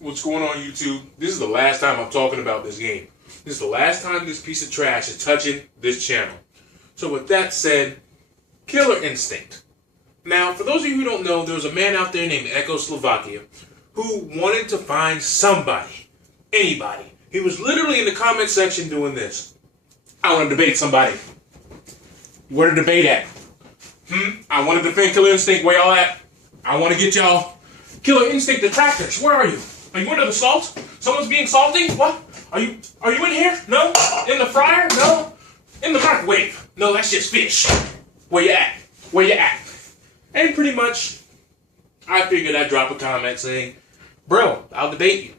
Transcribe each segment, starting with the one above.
What's going on, YouTube? This is the last time I'm talking about this game. This is the last time this piece of trash is touching this channel. So with that said, Killer Instinct. Now, for those of you who don't know, there was a man out there named Czechoslovakia who wanted to find somebody, anybody. He was literally in the comment section doing this. I want to debate somebody. Where to debate at? I want to defend Killer Instinct. Where y'all at? I want to get y'all Killer Instinct detractors. Where are you? Are you under the salt? Someone's being salty? What? Are you in here? No? In the fryer? No? In the microwave? No, that's just fish. Where you at? Where you at? And pretty much, I figured I'd drop a comment saying, bro, I'll debate you.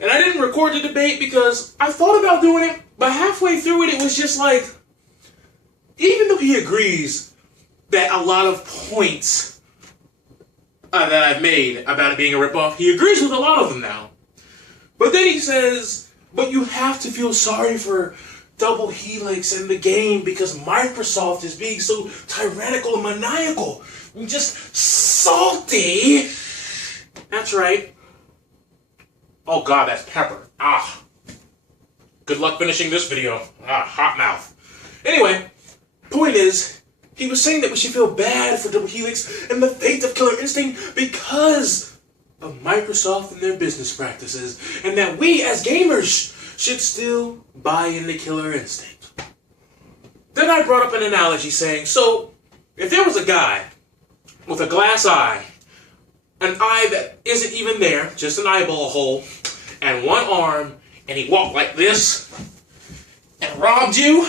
And I didn't record the debate because I thought about doing it, but halfway through it, it was just like, even though he agrees that a lot of points that I've made about it being a ripoff, he agrees with a lot of them now. But then he says, but you have to feel sorry for Double Helix and the game because Microsoft is being so tyrannical and maniacal and just salty. That's right. Oh God, that's pepper. Ah. Good luck finishing this video. Ah, hot mouth. Anyway, point is, he was saying that we should feel bad for Double Helix and the fate of Killer Instinct because of Microsoft and their business practices, and that we as gamers should still buy into Killer Instinct. Then I brought up an analogy saying, so if there was a guy with a glass eye, an eye that isn't even there, just an eyeball hole, and one arm, and he walked like this and robbed you,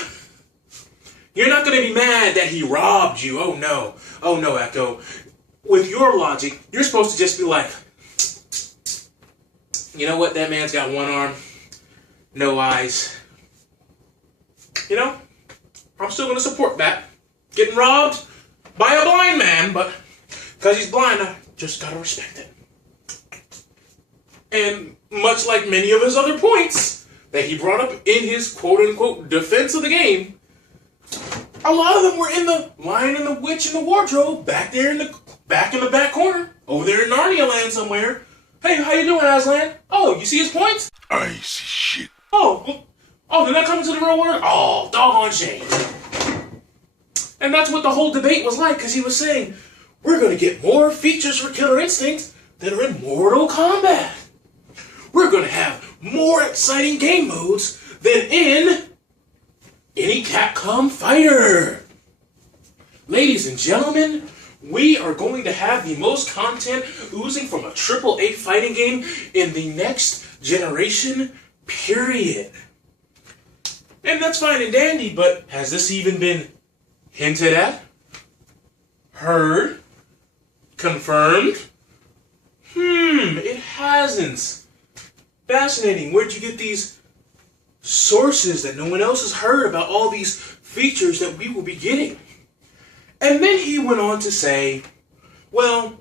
you're not going to be mad that he robbed you. Oh no, Echo. With your logic, you're supposed to just be like, you know what, that man's got one arm, no eyes. You know, I'm still going to support that. Getting robbed by a blind man, but because he's blind, I just got to respect it. And much like many of his other points that he brought up in his quote-unquote defense of the game, a lot of them were in the Lion and the Witch and the Wardrobe, back there in the back corner, over there in Narnia land somewhere. Hey, how you doing, Aslan? Oh, you see his points? I see shit. Oh, did that come into the real world? Oh, doggone shame. And that's what the whole debate was like, because he was saying, we're going to get more features for Killer Instinct that are in Mortal Kombat. We're going to have more exciting game modes than in any Capcom fighter. Ladies and gentlemen, we are going to have the most content oozing from a AAA fighting game in the next generation, period. And that's fine and dandy, but has this even been hinted at? Heard? Confirmed? It hasn't. Fascinating. Where'd you get these sources that no one else has heard about all these features that we will be getting? And then he went on to say, well,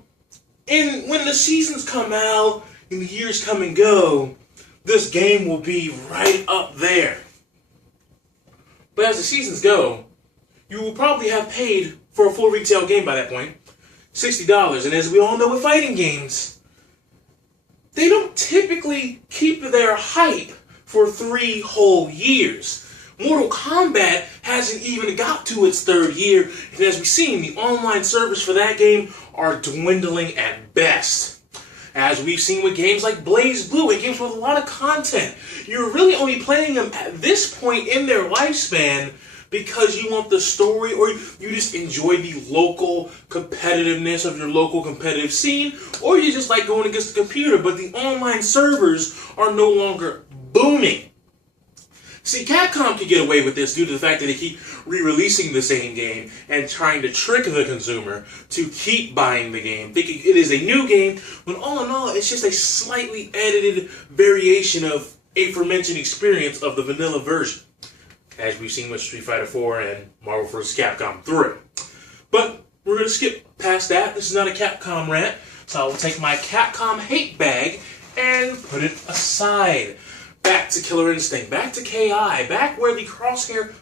when the seasons come out and the years come and go, this game will be right up there. But as the seasons go, you will probably have paid for a full retail game by that point, $60. And as we all know with fighting games, they don't typically keep their hype for 3 whole years. Mortal Kombat hasn't even got to its 3rd year, and as we've seen, the online servers for that game are dwindling at best. As we've seen with games like Blaze Blue, and games with a lot of content, you're really only playing them at this point in their lifespan because you want the story, or you just enjoy the local competitiveness of your local competitive scene, or you just like going against the computer, but the online servers are no longer booming. See, Capcom could get away with this due to the fact that they keep re-releasing the same game and trying to trick the consumer to keep buying the game, thinking it is a new game, when all in all, it's just a slightly edited variation of aforementioned experience of the vanilla version, as we've seen with Street Fighter 4 and Marvel vs. Capcom 3. But we're going to skip past that. This is not a Capcom rant, so I will take my Capcom hate bag and put it aside. Back to Killer Instinct, back to KI, back where the crosshair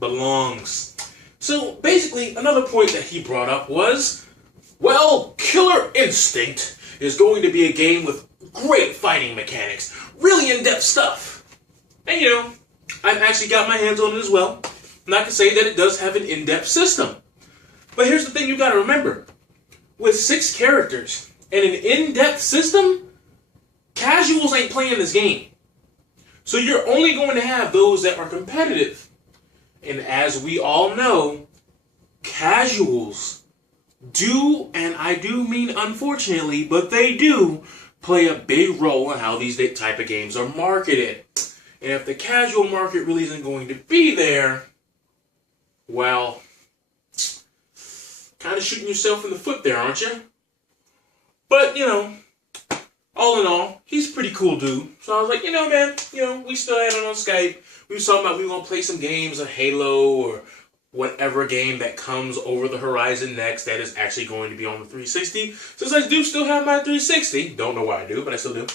belongs. So basically, another point that he brought up was, well, Killer Instinct is going to be a game with great fighting mechanics, really in-depth stuff. And you know, I've actually got my hands on it as well. And I can say that it does have an in-depth system. But here's the thing you gotta remember. With 6 characters and an in-depth system, casuals ain't playing this game. So you're only going to have those that are competitive. And as we all know, casuals do, and I do mean unfortunately, but they do play a big role in how these type of games are marketed. And if the casual market really isn't going to be there, well, kind of shooting yourself in the foot there, aren't you? But, you know, all in all, he's a pretty cool dude. So I was like, you know, man, you know, we still had it on Skype. We were talking about we were going to play some games of Halo or whatever game that comes over the horizon next that is actually going to be on the 360. Since I do still have my 360. Don't know why I do, but I still do.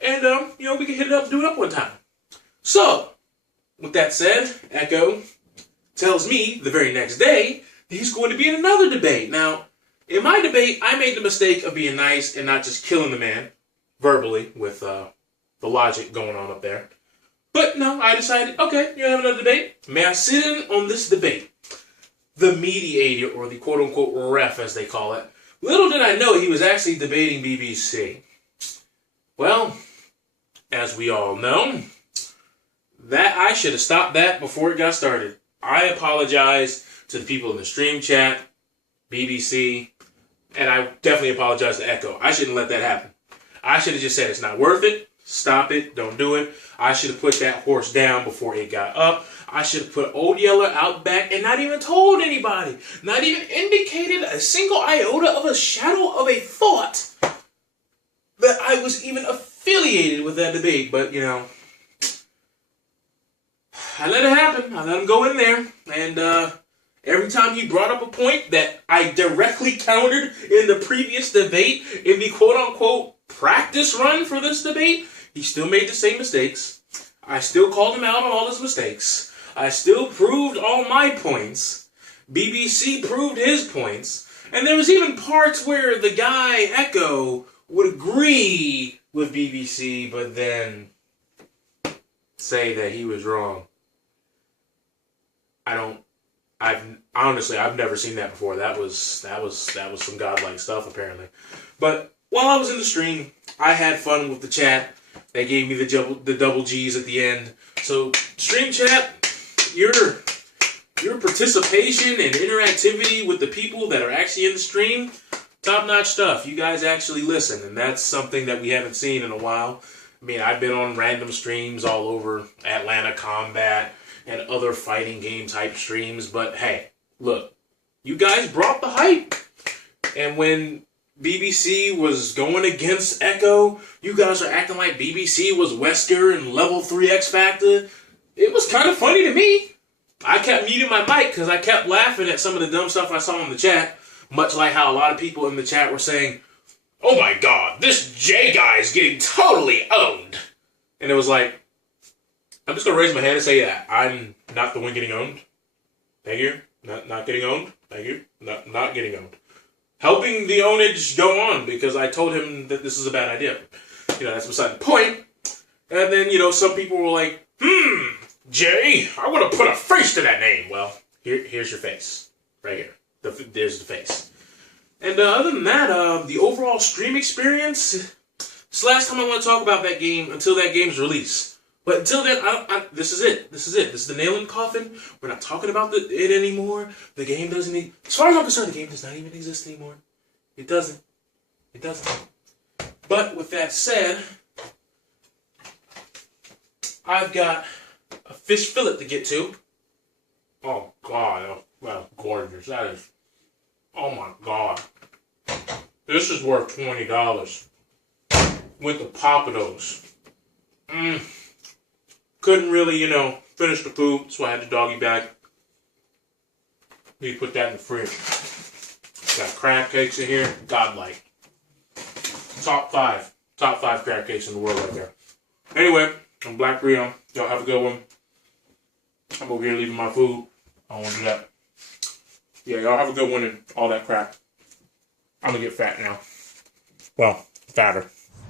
And, you know, we can hit it up, do it up one time. So, with that said, Echo tells me the very next day that he's going to be in another debate. Now, in my debate, I made the mistake of being nice and not just killing the man verbally with the logic going on up there. But no, I decided, okay, you're having another debate. May I sit in on this debate? The mediator, or the quote-unquote ref, as they call it. Little did I know he was actually debating BBC. Well, as we all know, that I should have stopped that before it got started. I apologize to the people in the stream chat, BBC, and I definitely apologize to Echo. I shouldn't let that happen. I should have just said it's not worth it. Stop it. Don't do it. I should have put that horse down before it got up. I should have put Old Yeller out back and not even told anybody. Not even indicated a single iota of a shadow of a thought that I was even affiliated with that debate. But, you know, I let it happen. I let him go in there. And every time he brought up a point that I directly countered in the previous debate, in the quote-unquote practice run for this debate, he still made the same mistakes. I still called him out on all his mistakes. I still proved all my points. BBC proved his points. And there was even parts where the guy, Echo, would agree with BBC, but then say that he was wrong. I've never seen that before. That was some godlike stuff, apparently. But while I was in the stream, I had fun with the chat. They gave me the double G's at the end. So, stream chat, your participation and interactivity with the people that are actually in the stream, top-notch stuff. You guys actually listen, and that's something that we haven't seen in a while. I mean, I've been on random streams all over Atlanta Combat and other fighting game type streams, but hey, look, you guys brought the hype. And when BBC was going against Echo, you guys are acting like BBC was Wesker and level 3 X Factor. It was kind of funny to me. I kept muting my mic because I kept laughing at some of the dumb stuff I saw in the chat, much like how a lot of people in the chat were saying, "Oh my god, this J guy is getting totally owned." And it was like, I'm just going to raise my hand and say that. I'm not the one getting owned. Thank you. Not getting owned. Thank you. Not getting owned. Helping the ownage go on because I told him that this is a bad idea. You know, that's beside the point. And then, you know, some people were like, Jay, I want to put a face to that name. Well, here's your face. Right here. There's the face. And other than that, the overall stream experience, it's the last time I want to talk about that game until that game's release. But until then, this is it. This is the nail in the coffin. We're not talking about it anymore. The game doesn't need... As far as I'm concerned, the game does not even exist anymore. It doesn't. It doesn't. But with that said, I've got a fish fillet to get to. Oh, God. Well, gorgeous. That is... Oh, my God. This is worth $20. With the Papados. Couldn't really, you know, finish the food, so I had the doggy bag. Need to put that in the fridge. Got crab cakes in here, godlike. Top five crab cakes in the world right there. Anyway, I'm Black Rio. Y'all have a good one. I'm over here leaving my food. I don't want to do that. Yeah, y'all have a good one and all that crap. I'm gonna get fat now. Well, fatter.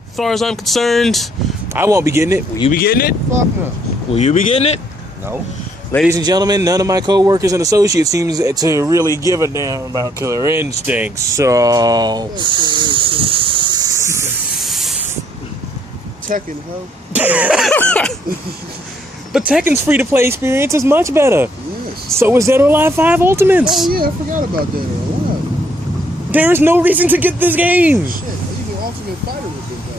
As far as I'm concerned, I won't be getting it. Will you be getting it? Fuck no. Will you be getting it? No. Ladies and gentlemen, none of my co-workers and associates seems to really give a damn about Killer Instinct, so... Tekken, huh? But Tekken's free-to-play experience is much better. Yes. So is Dead or Alive 5 Ultimates. Oh yeah, I forgot about Dead or Alive. There is no reason to get this game. Shit, even Ultimate Fighter was good.